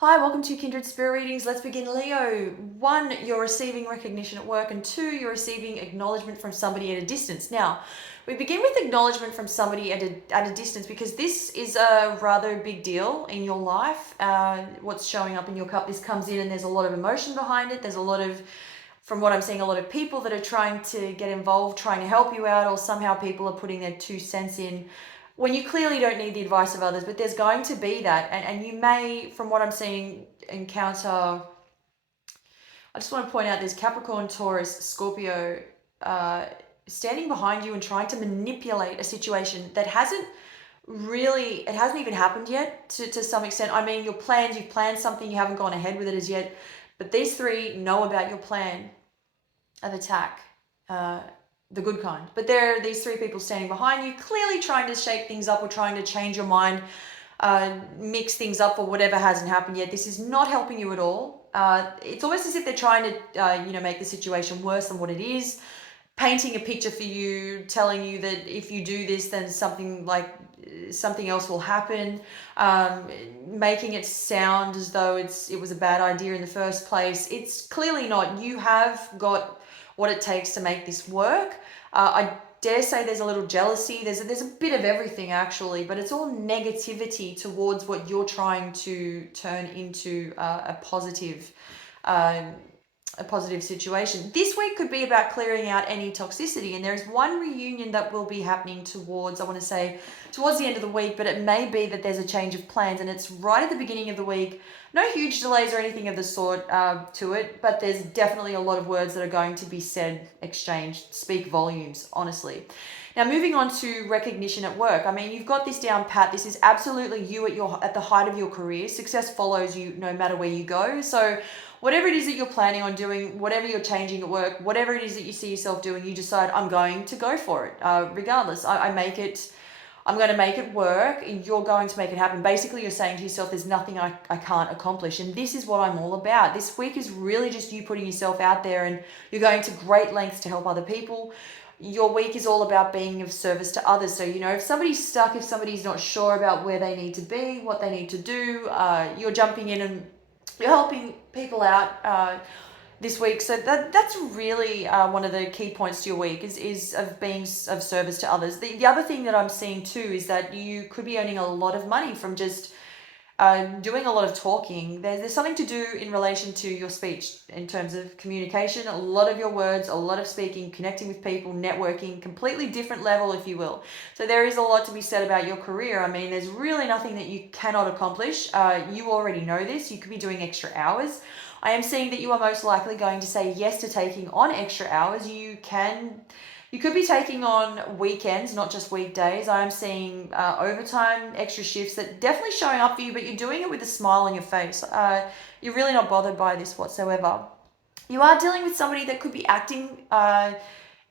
Hi, welcome to Kindred Spirit Readings. Let's begin, Leo. 1, you're receiving recognition at work, and 2, you're receiving acknowledgement from somebody at a distance. Now, we begin with acknowledgement from somebody at a distance because this is a rather big deal in your life. What's showing up in your cup, this comes in and there's a lot of emotion behind it. There's a lot of, from what I'm seeing, a lot of people that are trying to get involved, trying to help you out, or somehow people are putting their 2 cents in when you clearly don't need the advice of others, but there's going to be that. And you may, from what I'm seeing, encounter, I just want to point out there's Capricorn, Taurus, Scorpio standing behind you and trying to manipulate a situation that it hasn't even happened yet to some extent. I mean, you've planned something, you haven't gone ahead with it as yet, but these 3 know about your plan of attack. The good kind. But there are these 3 people standing behind you, clearly trying to shake things up or trying to change your mind, mix things up or whatever hasn't happened yet. This is not helping you at all. It's almost as if they're trying to, make the situation worse than what it is, painting a picture for you, telling you that if you do this, then something else will happen, making it sound as though it was a bad idea in the first place. It's clearly not. You have got what it takes to make this work. I dare say there's a little jealousy. There's a bit of everything actually, but it's all negativity towards what you're trying to turn into a positive situation. This week could be about clearing out any toxicity, and there's one reunion that will be happening towards the end of the week, but it may be that there's a change of plans and it's right at the beginning of the week. No huge delays or anything of the sort to it, but there's definitely a lot of words that are going to be said, exchanged, speak volumes, honestly. Now, moving on to recognition at work. I mean, you've got this down pat. This is absolutely you at the height of your career. Success follows you no matter where you go. So whatever it is that you're planning on doing, whatever you're changing at work, whatever it is that you see yourself doing, you decide, I'm going to go for it. Regardless, I'm going to make it work. You're going to make it happen. Basically, you're saying to yourself, there's nothing I can't accomplish. And this is what I'm all about. This week is really just you putting yourself out there, and you're going to great lengths to help other people. Your week is all about being of service to others. So, if somebody's stuck, if somebody's not sure about where they need to be, what they need to do, you're jumping in and you're helping people out this week. So that's really one of the key points to your week is of being of service to others. The other thing that I'm seeing too is that you could be earning a lot of money from just doing a lot of talking. There's something to do in relation to your speech in terms of communication, a lot of your words, a lot of speaking, connecting with people, networking, completely different level, if you will. So there is a lot to be said about your career. I mean, there's really nothing that you cannot accomplish. You already know this. You could be doing extra hours. I am seeing that you are most likely going to say yes to taking on extra hours. You could be taking on weekends, not just weekdays. I am seeing overtime, extra shifts that definitely showing up for you, but you're doing it with a smile on your face. You're really not bothered by this whatsoever. You are dealing with somebody that could be acting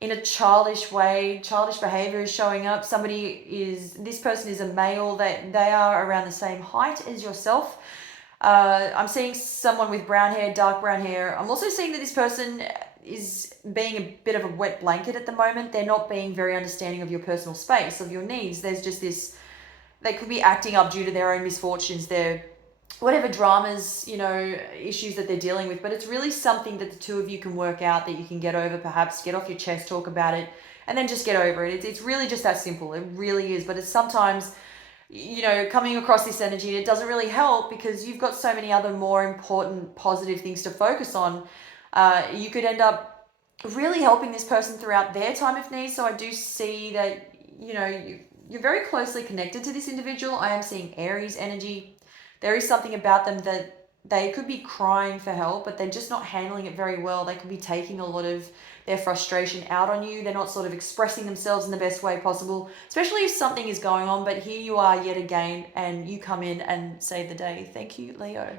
in a childish way. Childish behavior is showing up. This person is a male, that they are around the same height as yourself. I'm seeing someone with brown hair, dark brown hair. I'm also seeing that this person is being a bit of a wet blanket at the moment. They're not being very understanding of your personal space, of your needs. There's just this, they could be acting up due to their own misfortunes, their whatever dramas, issues that they're dealing with. But it's really something that the 2 of you can work out, that you can get over, perhaps get off your chest, talk about it, and then just get over it. It's really just that simple. It really is. But it's sometimes, coming across this energy, and it doesn't really help because you've got so many other more important, positive things to focus on. You could end up really helping this person throughout their time of need. So I do see that, you're very closely connected to this individual. I am seeing Aries energy. There is something about them that they could be crying for help, but they're just not handling it very well. They could be taking a lot of their frustration out on you. They're not sort of expressing themselves in the best way possible, especially if something is going on. But here you are yet again, and you come in and save the day. Thank you, Leo.